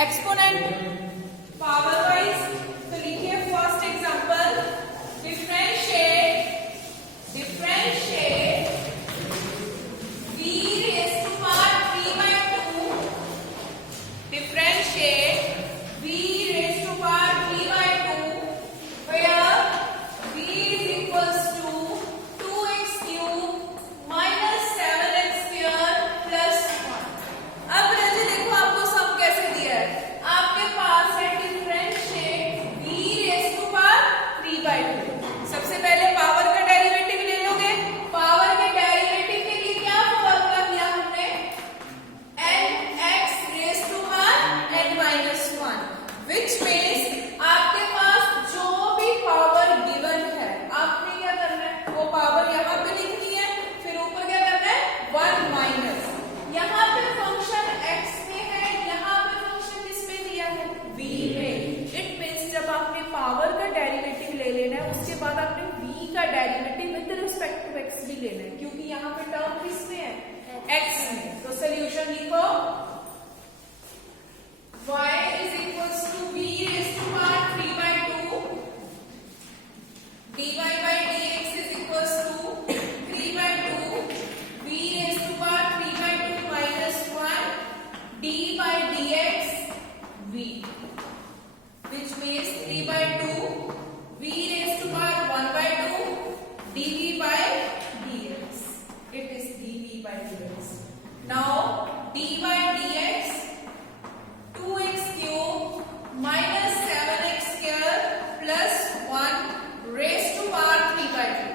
Exponent power wise तो लिखिए first example differentiate v raised to power 3/2 differentiate v raised to power 3/2 where v is equals to 2x cube minus 7x square plus 1। अब रजी देखो आपको सम कैसे दिया है, आपके पास है differentiate v raised to power 3/2। सबसे पहले पावर का डेरिवेटिव ले लोगे। पावर के डेरिवेटिव के लिए क्या फॉर्मूला किया हमने, nx raised to power n minus 1 which means आपके पास जो भी पावर गिवन है आपने क्या करना है, वो पावर यहाँ पे लिखनी है, फिर ऊपर क्या करना है 1 माइनस, यहाँ पे फंक्शन x में है, यहाँ पे फंक्शन किसमें दिया है v में। इट मीन्स जब आपने पावर का डेरिवेटिव ले लेना है उसके बाद आपने v का derivative with respect to x भी लेना है, क्योंकि यहाँ पे टर्म किसमें है x में। तो सोल्यूशन लिखो y is equals to v raised to power 3/2 dy by dx is equals to 3/2 v raised to power 3/2 minus 1 d by dx v which means 3/2 v raised to power 1/2 dv by dx, it is dv by dx। now d by dx 2x cube minus 7x square plus 1 raised to power 3/2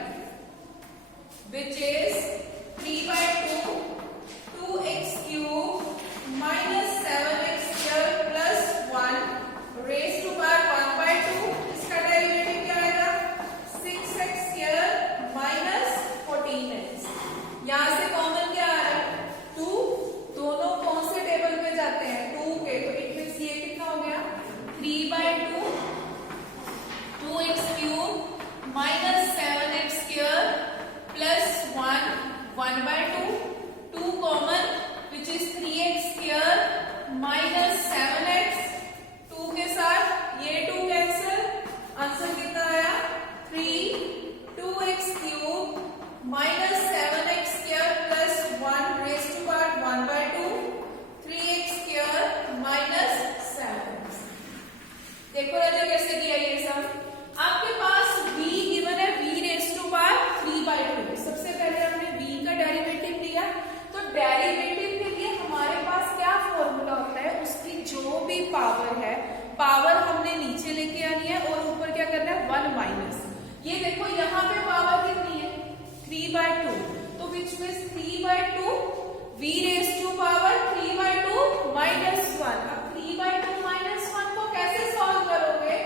which is 3/2 2x cube minus 7x square plus 1 raised to power 1/2। इसका derivative क्या आएगा 6x square minus 14x। यहाँ से common क्या आ रहा है 2, दोनों कौन से टेबल पे जाते हैं 2 के, तो इट मींस ये कितना हो गया 3/2 2x cube minus 7x square plus 1/2 2 common which is 3x square minus 7x 2 के साथ ये 2 कैंसिल, आंसर कितना आया 3 2x cube minus 7x square plus 1 raised to power 1/2 3x square minus 7x। देखो राजा कैसे किया ये सम, आपके पास v गिवन है v raised to power 3/2। सबसे पहले हमने v का डेरिवेटिव लिया, तो डेरिवेटिव के लिए हमारे पास क्या फॉर्मूला होता है, उसकी जो भी पावर है पावर हमने नीचे लेके आनी है और ऊपर क्या करना है 1 माइनस। ये देखो यहाँ पे पावर कितनी है 3/2, तो which means 3/2 v raised to power 3/2 minus 1। अब 3/2 minus 1 को कैसे सॉल्व करोगे,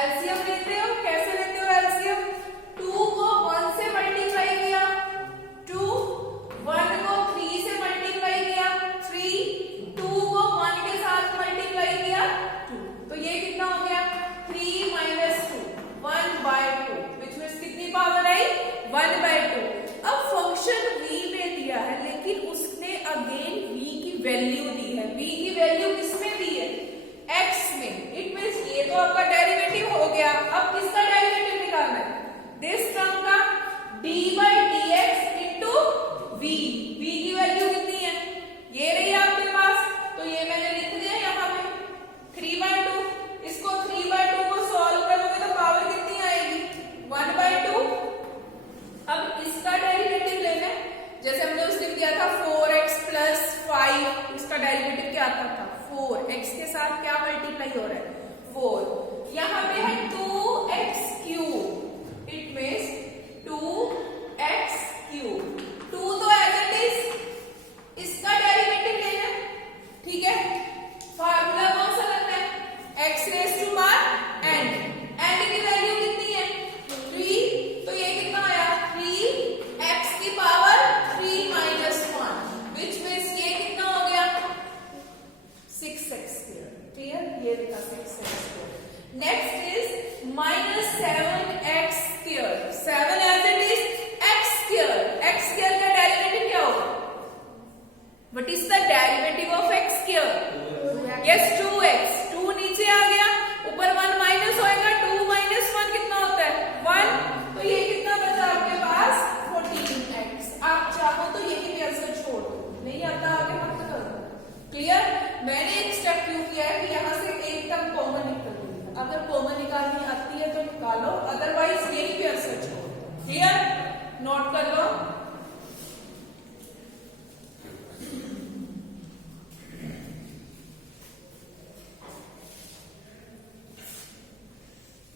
एलसीएम लेते हो, कैसे लेते हो एलसीएम 2 को 1 से मल्टीप्लाई किया 2, 1 को 3 से मल्टीप्लाई किया 3, 2 को 1 के साथ मल्टीप्लाई किया 2, तो ये कितना हो गया 3 minus 2 1/2 which means कितनी पावर आई 1/2। अब फंक्शन v में दिया है लेकिन उसने अगेन v की वैल्यू दी है, v की वैल्यू किसमें दी है x में। इट मींस ये तो आपका डेरिवेटिव हो गया, अब किसका डेरिवेटिव निकालना है दिस टर्म का d by dx into v, v की वैल्यू कितनी है ये रही आपके पास, तो ये मैंने लिख दिया यहाँ पे 3/2। इसको 3/2 को सॉल्व करोगे तो पावर कितनी आएगी 1/2। अब इसका डेरिवेटिव लेना है, जैसे हमने उस दिन किया था 4x plus 5, उसका डेरिवेटिव क्या आता था 4x के साथ क्या मल्टीप्लाई हो रहा है 4, यहाँ पे है 2x cube, it means 2x cube 2 तो एज इट इज इसका डेरिवेटिव लेना है, ठीक है। फार्मूला कौन सा लगना है x raised to power n, n की वैल्यू कितनी है 3, तो ये कितना आया 3x की पावर 3 minus 1 which means ये कितना हो गया 6x square, क्लियर, ये लिखा 6x square। Next is minus 7x square, 7 as it is x square, x square का डेरिवेटिव क्या होगा, what is the derivative of x square, yes 2 low, otherwise यही पे आंसर छोड़ दो। क्लियर? नोट कर लो।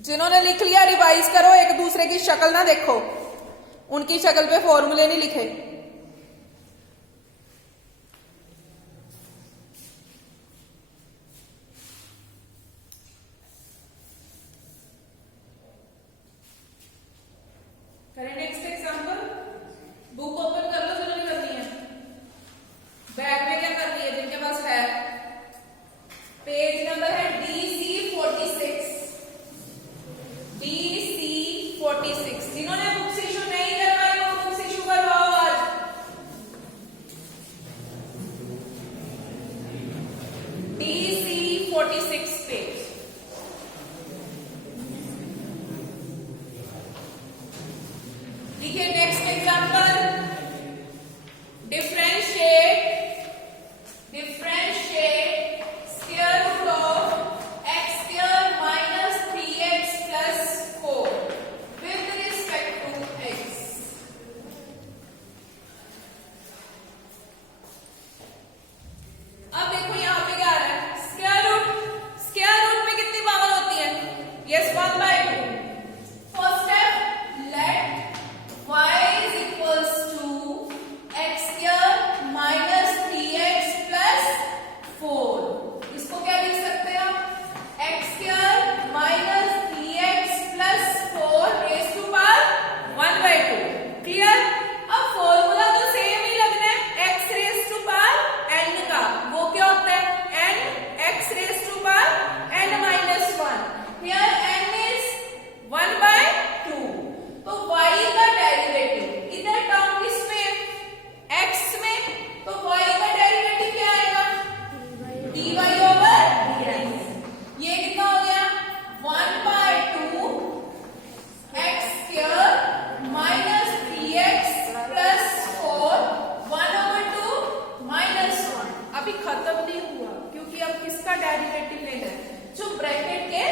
जिन्होंने लिख लिया रिवाइज करो, एक दूसरे की शक्ल ना देखो, उनकी शक्ल पे फॉर्मूले नहीं लिखे। करें नेक्स्ट एग्जांपल। बुक ओपन कर लो, चलो नहीं करनी है, बैग में क्या करनी है जिनके पास है। पेज नंबर है DC46, DC46। जिन्होंने बुक्स इशू नहीं करवाई वो बुक्स इशू करवाओ आज। DC46 page. देखिए next example, differentiate square root of x square minus 3x plus 4 with respect to x। अब देखो यहाँ पे क्या आ रहा है, स्क्वायर रूट में कितनी पावर होती है? Yes, 1/2। First step, let y is equals to x square minus 3x plus 4। इसको क्या लिख सकते हैं आप? x square minus 3x plus 4 raised to power 1/2। Clear? अब फॉर्मूला तो सेम ही लगना है, x raised to power n का। वो क्या होता है? n x raised to power n minus 1। Here n is 1/2। तो y का डेरिवेटिव इधर टर्म किसमें? x में। तो y का डेरिवेटिव क्या आएगा? dy over dx। ये कितना हो गया? 1/2 x square minus 3x plus 4 1/2 minus 1। अभी खत्म नहीं हुआ क्योंकि अब किसका डेरिवेटिव लेना है? जो ब्रैकेट के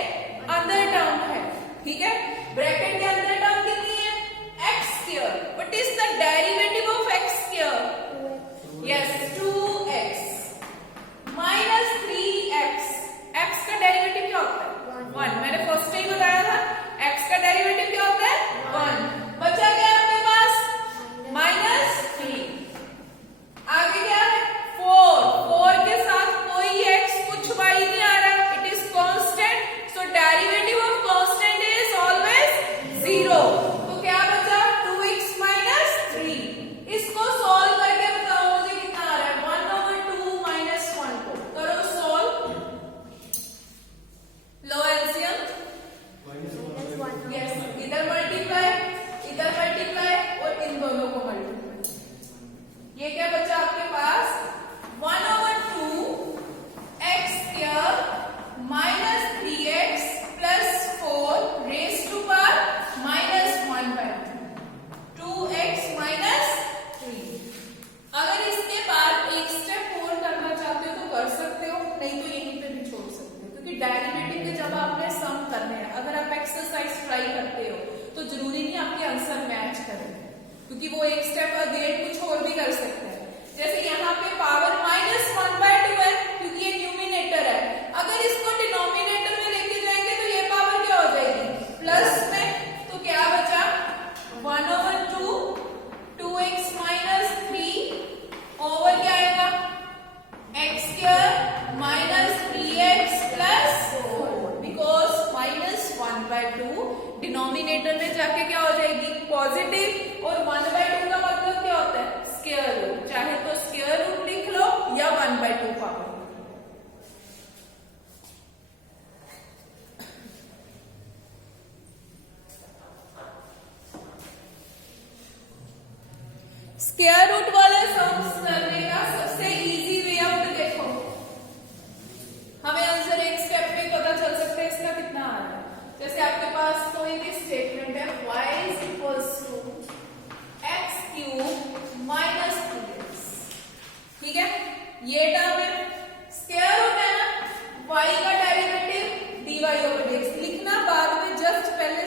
अंदर टर्म है। ठीक है, ब्रैकेट के अंदर टर्म कितनी है? x square। What is the derivative of x square? Yes, 2x minus 3x। x का डेरिवेटिव क्या होता है? 1। मैंने फर्स्ट टाइम बताया था, x का डेरिवेटिव क्या होता है? 1। बचा क्या आपके पास? -3। आगे क्या है? 4 के साथ कोई x कुछ y नहीं आ रहा, it is constant. So derivative of constant is always 0। तो क्या बचा? 2x minus 3। इसको सॉल्व करके बताओ मुझे कितना आ रहा है? 1/2 minus 1 को करो सॉल्व। लो एलसीएम। यस, इधर मल्टीप्लाई और इन दोनों को मल्टीप्लाई। ये क्या बचा आपके पास? 1/2 x square minus 3x plus 4 raise to power -1/2 2x minus 3। अगर इसके बाद एक स्टेप और करना चाहते हो तो कर सकते हो, नहीं तो यहीं पे भी छोड़ सकते हो, क्योंकि डेरिवेटिव के जब आपने सम करने हैं, अगर आप एक्सरसाइज ट्राई करते हो तो जरूरी नहीं आपके आंसर मैच करें, क्योंकि वो एक स्टेप अगेन कुछ और भी कर सकते हैं। जैसे यहाँ पे पावर -1/2 है क्योंकि ये न्यूमिनेटर है। अगर इसको डिनोमिनेटर में लेके जाएंगे तो ये पावर क्या हो जाएगी? प्लस में। तो क्या बचा? 1/2 2x minus 3 ओवर क्या आएगा? x square minus 3x plus 4। Because -1/2 denominator में जाके क्या हो जाएगी? पॉजिटिव। और 1/2 का मतलब क्या होता है? Square root. चाहे तो स्क्वायर रूट लिख लो या 1/2 पावर। स्क्वायर रूट वाले सम्स करने का सबसे इजी वे आउट देखो, हमें आंसर एक स्टेप में पता चल सकता है इसका कितना आ रहा है। जैसे आपके पास कोई भी स्टेटमेंट है, y is equals to x cube minus 3x। ठीक है, ये टर्म है, स्क्वायर रूट है ना, y का डेरिवेटिव dy over dx लिखना बाद में, जस्ट पहले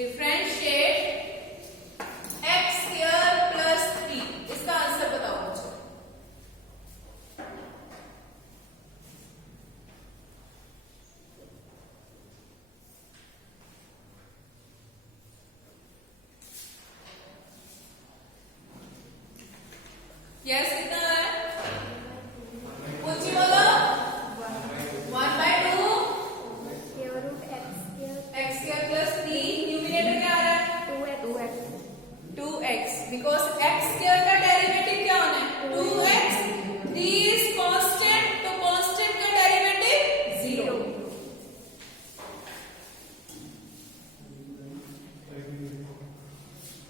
डिफरेंशिएट एक्स स्क्वायर प्लस 3, इसका आंसर बताओ मुझे। यस, कितना है? ऊंची बोलो। 1/2 एक्स स्क्वायर प्लस 3, न्यूमरेटर क्या आ रहा है? 2x, बिकॉज एक्स स्क्वायर का डेरिवेटिव क्या होना है? 2x, 3 इज कांस्टेंट, तो कांस्टेंट का डेरिवेटिव 0।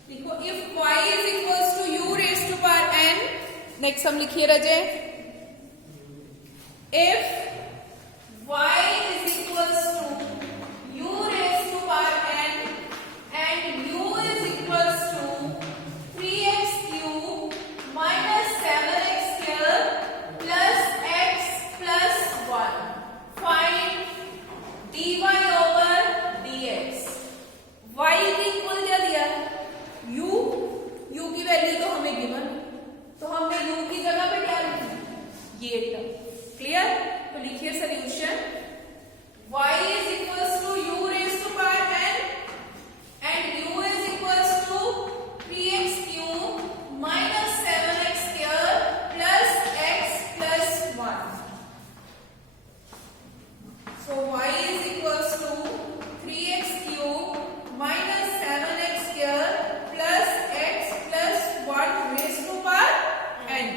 देखो, if y is equals to u raise to power n, next हम लिखिए रजे, if y is equals to u raise to power n and u is equals to 3x cube minus 7x square plus x plus 1. Find dy over dx. y की equal क्या दिया? u की value तो हमें given, तो हमने u की जगह पे क्या लिखा? ये टर्म। क्लियर? तो लिखिए solution, y is equals to u raised to power n and u is equals to 3x cube minus 7x square plus x plus 1. So y is equals to 3x cube minus 7x square plus x plus 1 raised to power n.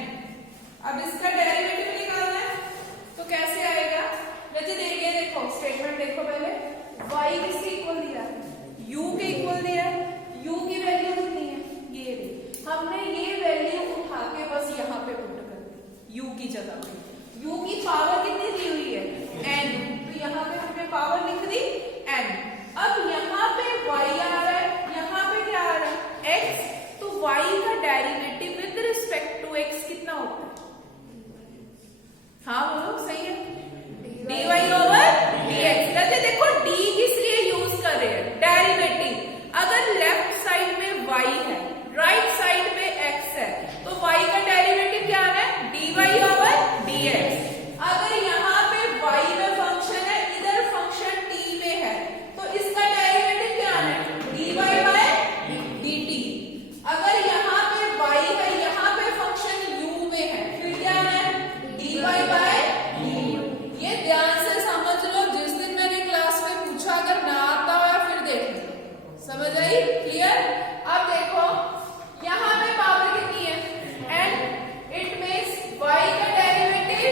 अब इसका derivative निकालना है, तो कैसे आएगा? वैसे देखिए, देखो स्टेटमेंट देखो पहले, y किसके इक्वल दिया? u के इक्वल दिया है। u की वैल्यू कितनी है? ये रही। हमने ये वैल्यू उठा के बस यहाँ पे पुट कर दी u की जगह पे। u की पावर कितनी दी हुई है? n, तो यहाँ पे हमने पावर लिख दी n। अब यहाँ पे y आ रहा है, यहाँ पे क्या आ रहा है? x, तो y का derivative with respect to x कितना होता है? हाँ बोलो, सही है, dy over dx। जैसे देखो d किस लिए यूज कर रहे हैं? डेरिवेटिव। अगर लेफ्ट साइड में y है, राइट साइड में x है, तो y का डेरिवेटिव क्या आना है? dy over dx। अगर यहाँ पे y में फंक्शन है, इधर फंक्शन t में है, तो इसका डेरिवेटिव क्या आना है? dy by dt। अगर यहाँ पे y है, यहाँ पे फंक्शन u में है, फिर क्या आना है? dy by ये ध्यान से समझ लो, जिस दिन मैंने क्लास में पूछा अगर ना आता हो या फिर देख लो। समझ आई? क्लियर? अब देखो यहाँ पे पावर कितनी है? n, इट मींस y का डेरिवेटिव,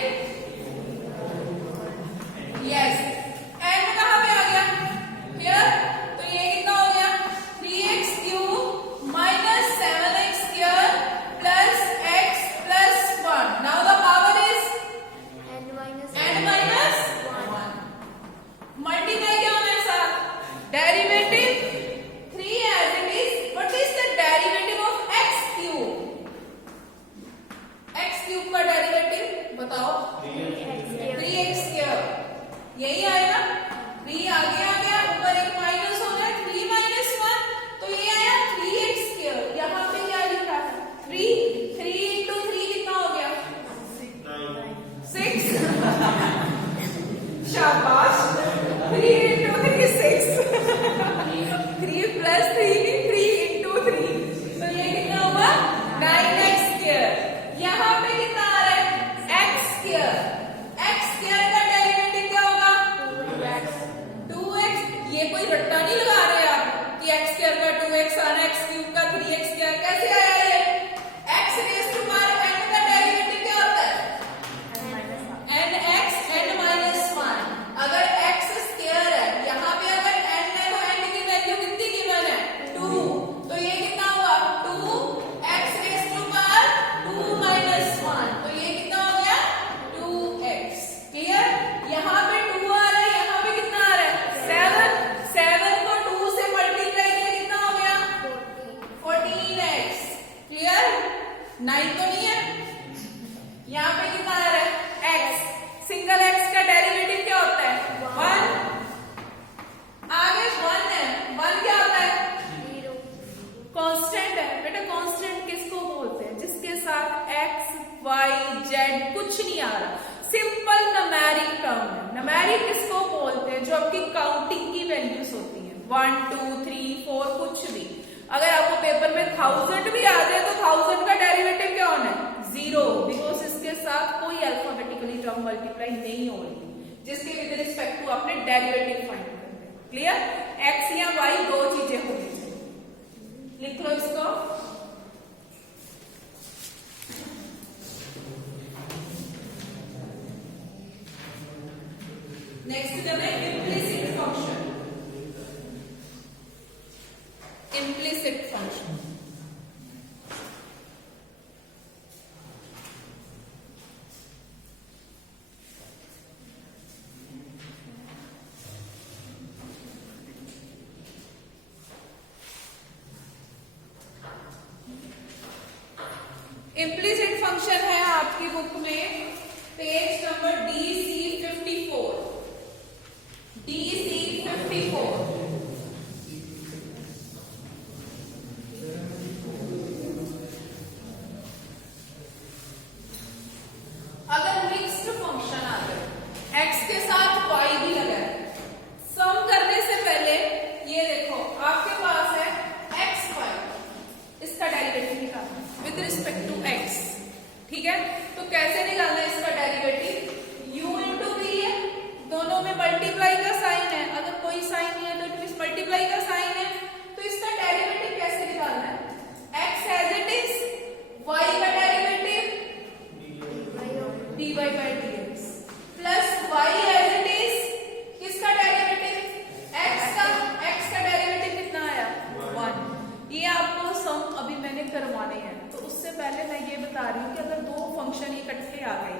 यस, n कहाँ पे आ गया? क्लियर? तो ये कितना हो गया? 3x cube minus 7x square plus x plus 1. Now the power is n minus 1. Multiply क्या होना है साथ? Derivative 3 as it is. What is the derivative of x cube? x cube का डेरिवेटिव बताओ। 3x square, यही आएगा। 3 आगे आ गया, ऊपर एक माइनस हो गया, 3 minus 1, तो ये आया 3x square। यहाँ पे क्या लिखा है? 3 into 3 कितना हो गया? 6। शाबाश, 3 into 3 6। 3 plus 3 into 3, तो ये कितना हुआ? 9x square। यहाँ पे कितना आ रहा है? x square। x square का डेरिवेटिव क्या होगा? 2x। ये कोई रट्टा नहीं लगा रहे आप कि x square का 2x आना, x क्यूब का 3x square, कैसे आया ये? x raise to power n का डेरिवेटिव क्या होता है? nx n minus 1। अगर x स्क्वायर है, यहाँ पे अगर n है तो n की वैल्यू कितनी गिवन है? 2, तो ये कितना हुआ? 2x rays to power 2 minus 1, तो ये कितना हो गया? 2x। क्लियर? यहाँ पे 2 आ रहा है, यहाँ पे कितना आ रहा है? 7 को 2 कुछ नहीं आ रहा, सिंपल न्यूमेरिक टर्म है। न्यूमेरिक किसको बोलते हैं? जो आपकी काउंटिंग की वैल्यूज होती है, 1 2 3 4 कुछ भी। अगर आपको पेपर में 1000 भी आ जाए तो 1000 का डेरिवेटिव क्या होना है? 0, बिकॉज इसके साथ कोई अल्फाबेटिकली टर्म मल्टीप्लाई नहीं हो रही, जिसके विद रिस्पेक्ट टू आपने डेरिवेटिव फाइंड करना है। क्लियर? एक्स या वाई दो चीजें होनी चाहिए। लिख लो इसको। नेक्स्ट करना है implicit function. Implicit function implicit function है आपकी बुक में पेज नंबर DC54। DC54 अगर मिक्स्ड फंक्शन आ गए, x के साथ y भी लगा है, सम करने से पहले ये देखो आपके पास है xy, इसका डेरिवेटिव निकालना विद रिस्पेक्ट टू x। ठीक है, तो कैसे निकालना है इसका डेरिवेटिव? u इंटू v है, दोनों में मल्टीप्लाई का साइन है, अगर कोई साइन नहीं है तो इट मींस मल्टीप्लाई का साइन है, तो इसका डेरिवेटिव कैसे निकालना है? x as it is, y का derivative dy by dx plus y as it is, किसका डेरिवेटिव? x का डेरिवेटिव कितना आया? 1। ये आपको सम अभी मैंने करवाने हैं, तो उससे पहले मैं ये बता रही हूँ कि अगर दो फंक्शन इकट्ठे आ गए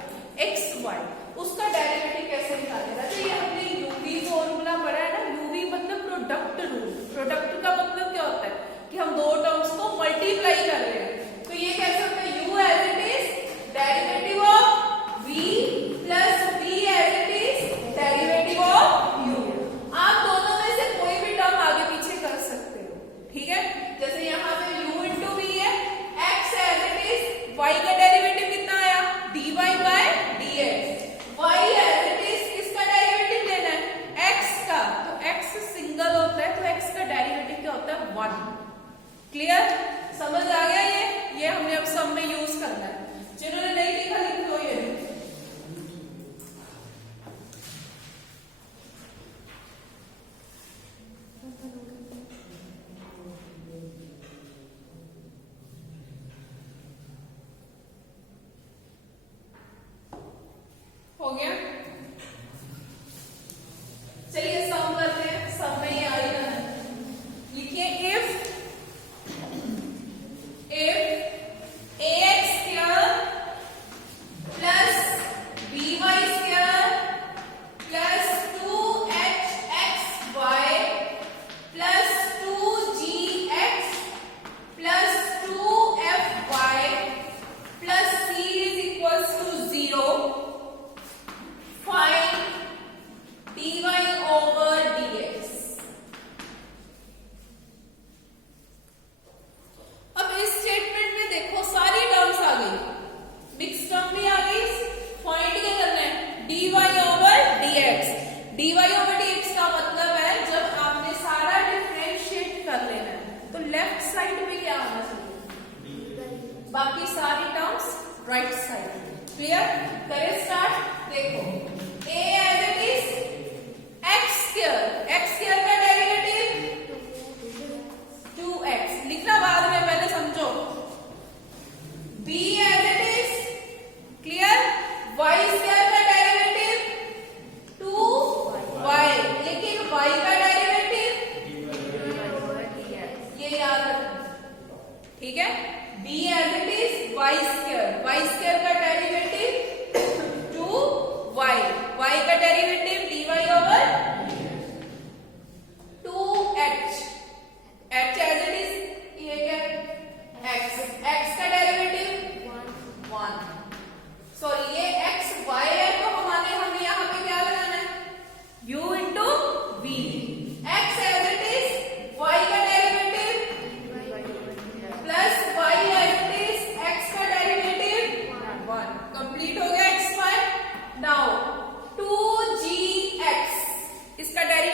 x y, उसका डेरिवेटिव कैसे निकालेगा? तो ये हमने यूवी फॉर्मूला पढ़ा है ना, यूवी मतलब प्रोडक्ट रूल। प्रोडक्ट का मतलब क्या होता है? कि हम दो टर्म्स को मल्टीप्लाई कर रहे हैं, तो ये कह सकते हैं u as it is derivative of v plus v as it is derivative of u। आप दोनों में से कोई भी टर्म आगे पीछे कर सकते हो। ठीक है, जैसे यहाँ पे u इंटू v है, x as it is, y का डेरिवेटिव कितना आया? dy by dx। y as it is, किसका डेरिवेटिव लेना है? x का, तो x सिंगल होता है तो x का डेरिवेटिव क्या होता है? 1। क्लियर? समझ आ गया? ये हमने अब सम में यूज करना है। जिन्होंने नहीं लिखा लिख लो ये। हो गया? चलिए सम करते हैं। सम में ये आएगा, लिखिए इफ ax क्या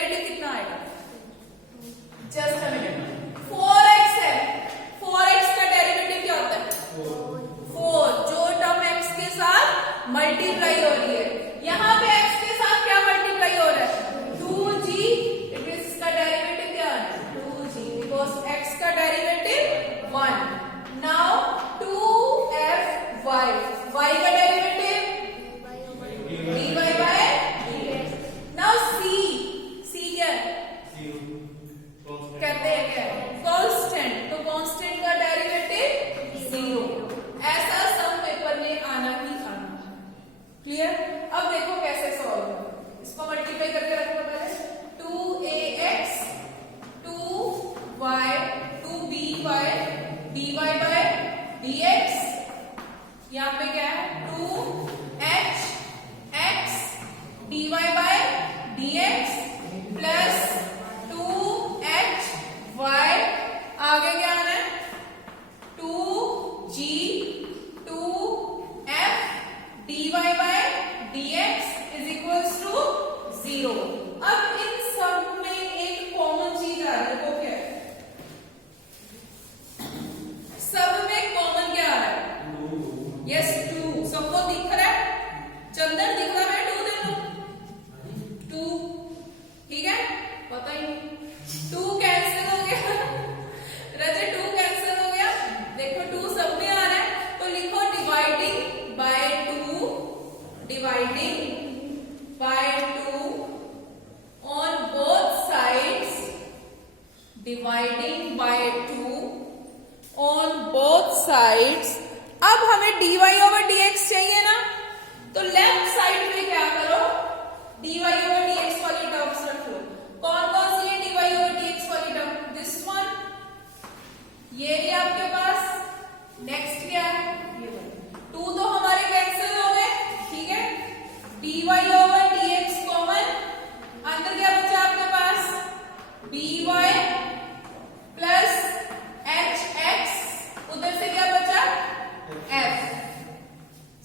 डेरिवेटिव कितना आएगा? जस्ट अ मिनट, 4x है, 4x का डेरिवेटिव क्या होता है? 4, जो टर्म x के साथ मल्टीप्लाई हो रही है। यहाँ पे x के साथ क्या मल्टीप्लाई हो रहा है? 2g, इट इज इसका डेरिवेटिव क्या है? 2g, बिकॉज x का डेरिवेटिव 1। नाउ 2f(y), y का derivative dy by dx। Now c क्या है? कहते हैं क्या? कांस्टेंट, तो कांस्टेंट का डेरिवेटिव 0। ऐसा सम पेपर में आना ही आना। क्लियर? अब देखो कैसे सॉल्व करें। इसको मल्टीप्लाई करके रखो पहले, 2ax 2y 2by dy by dx। यहाँ पे क्या है? 2h x dy by dx plus 2h y, आगे क्या आना है? 2g 2f dy by dx is equals to 0। अब इन सब में एक कॉमन चीज आ रही है, वो क्या है? सब में कॉमन क्या आ रहा है? यस 2। सबको दिख रहा है? चंदन दिख रहा है? 2 देखो, 2, ठीक है? पता ही नहीं, 2 कैंसिल हो गया रजे 2 कैंसिल हो गया। देखो 2 सब में आ रहा है, तो लिखो dividing by 2, dividing by 2 on both sides, dividing by 2 on both sides. अब हमें dy over dx चाहिए ना, तो लेफ्ट साइड में क्या करो? dy over dx वाली टर्म्स रख लो। कौन कौन सी है dy over dx वाली टर्म? दिस वन, ये भी आपके पास। नेक्स्ट क्या है? ये वाला 2 तो हमारे कैंसिल हो गए, ठीक है? dy over dx कॉमन, अंदर क्या बचा आपके पास? by प्लस hx, उधर से क्या बचा? f।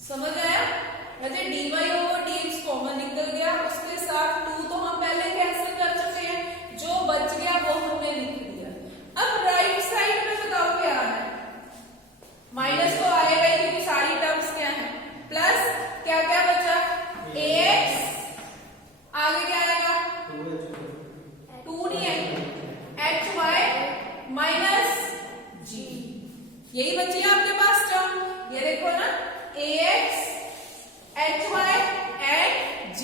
समझ आया? वैसे dy over dx कॉमन निकल गया, उसके साथ 2 तो हम पहले कैंसिल कर चुके हैं, जो बच गया वो हमने लिख दिया। अब राइट साइड में बताओ क्या आना है? माइनस तो आएगा ही क्योंकि सारी टर्म्स क्या है? प्लस क्या क्या बचा? ax, आगे क्या आएगा? 2 नहीं है, hy माइनस g, यही बची है आपके पास टर्म। ये देखो ना, ax hy एंड g,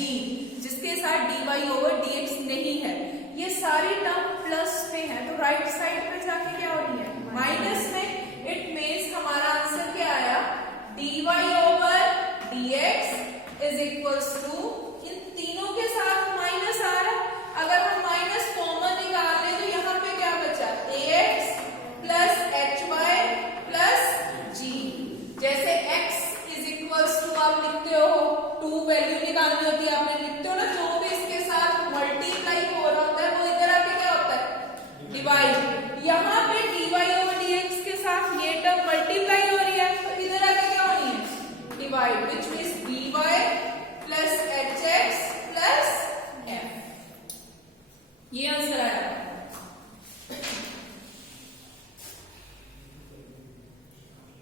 जिसके साथ dy over dx नहीं है। ये सारी टर्म प्लस में है, तो राइट साइड पे जाके क्या हो रही है? माइनस में। इट मीन्स हमारा आंसर क्या आया? dy over dx is equals to, इन तीनों के साथ माइनस आ रहा है, अगर हम माइनस कॉमन निकाल लें तो यहाँ पे क्या बचा? ax plus hy plus g। जैसे x इज इक्वल्स टू आप लिखते हो, 2 वैल्यू निकालनी होती है, आपने लिखते हो ना, जो भी इसके साथ मल्टीप्लाई हो रहा होता है वो इधर आके क्या होता है? डिवाइड। यहाँ पे dy over dx के साथ ये टर्म मल्टीप्लाई हो रही है, तो इधर आके क्या होनी है? Divide, which means dy plus hx plus f। ये आंसर आया।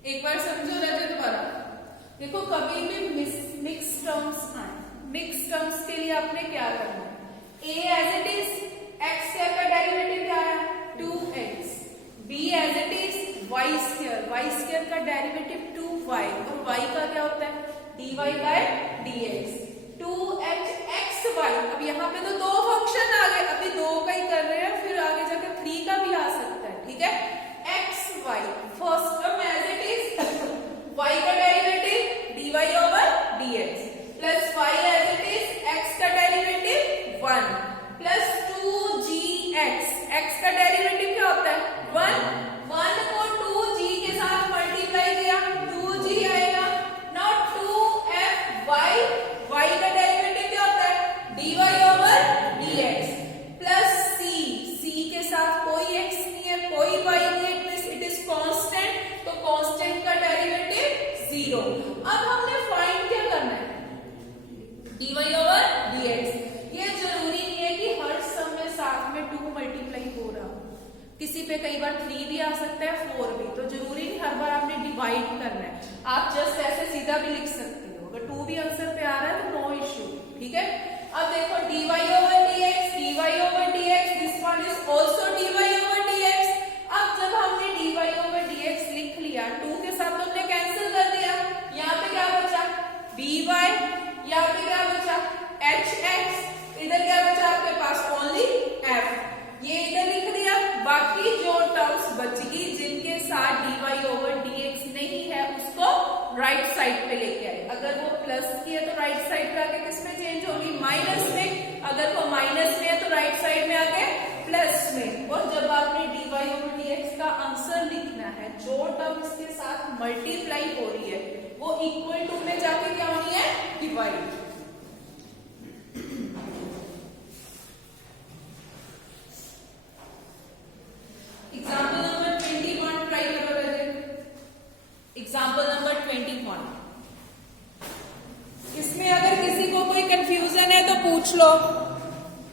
एक बार समझो रहते दोबारा। देखो कभी भी मिक्स टर्म्स आए, मिक्स टर्म्स के लिए आपने क्या करना है? a as it is, x square का डेरिवेटिव क्या है? 2x। b as it is y square का डेरिवेटिव 2y, और y का क्या होता है? dy by dx। 2hxy, अब यहाँ पे तो 2 फंक्शन आ गए, अभी 2 का ही कर रहे हैं, फिर आगे जाकर 3 का भी आ सकता है, ठीक है? xy first term as it is, y का derivative dy over dx plus y as it is, x का डेरिवेटिव 1 प्लस 2gx, x का डेरिवेटिव क्या होता है? 1 को 2g के साथ मल्टीप्लाई किया, 2g आएगा। नाउ 2fy, किसी पे कई बार 3 भी आ सकता है, 4 भी, तो जरूरी नहीं हर बार आपने डिवाइड करना है, आप जस्ट ऐसे सीधा भी लिख सकते हो। अगर 2 भी आंसर पे आ रहा है तो नो इश्यू, ठीक है। अब देखो dy over dx, this one is also dy over dx। अब जब हमने dy over dx लिख लिया, 2 के साथ तो हमने कैंसिल कर दिया, यहाँ पे क्या बचा by, यहाँ पे क्या बचा hx, इधर क्या बचा आपके पास ओनली f, ये इधर लिख दिया। बाकी जो टर्म्स बच गई जिनके साथ dy over dx नहीं है उसको राइट साइड पे लेके आए। अगर वो प्लस की है तो राइट साइड पे आके किस में चेंज होगी, माइनस में। अगर वो माइनस में है तो राइट साइड में आके प्लस में। और जब आपने dy over dx का आंसर लिखना है, जो टर्म इसके साथ मल्टीप्लाई हो रही है वो इक्वल टू में जाके क्या होनी है, डिवाइड। एग्जाम्पल नंबर 21 ट्राई करो बेटे। एग्जाम्पल नंबर 21, इसमें अगर किसी को कोई कंफ्यूजन है तो पूछ लो।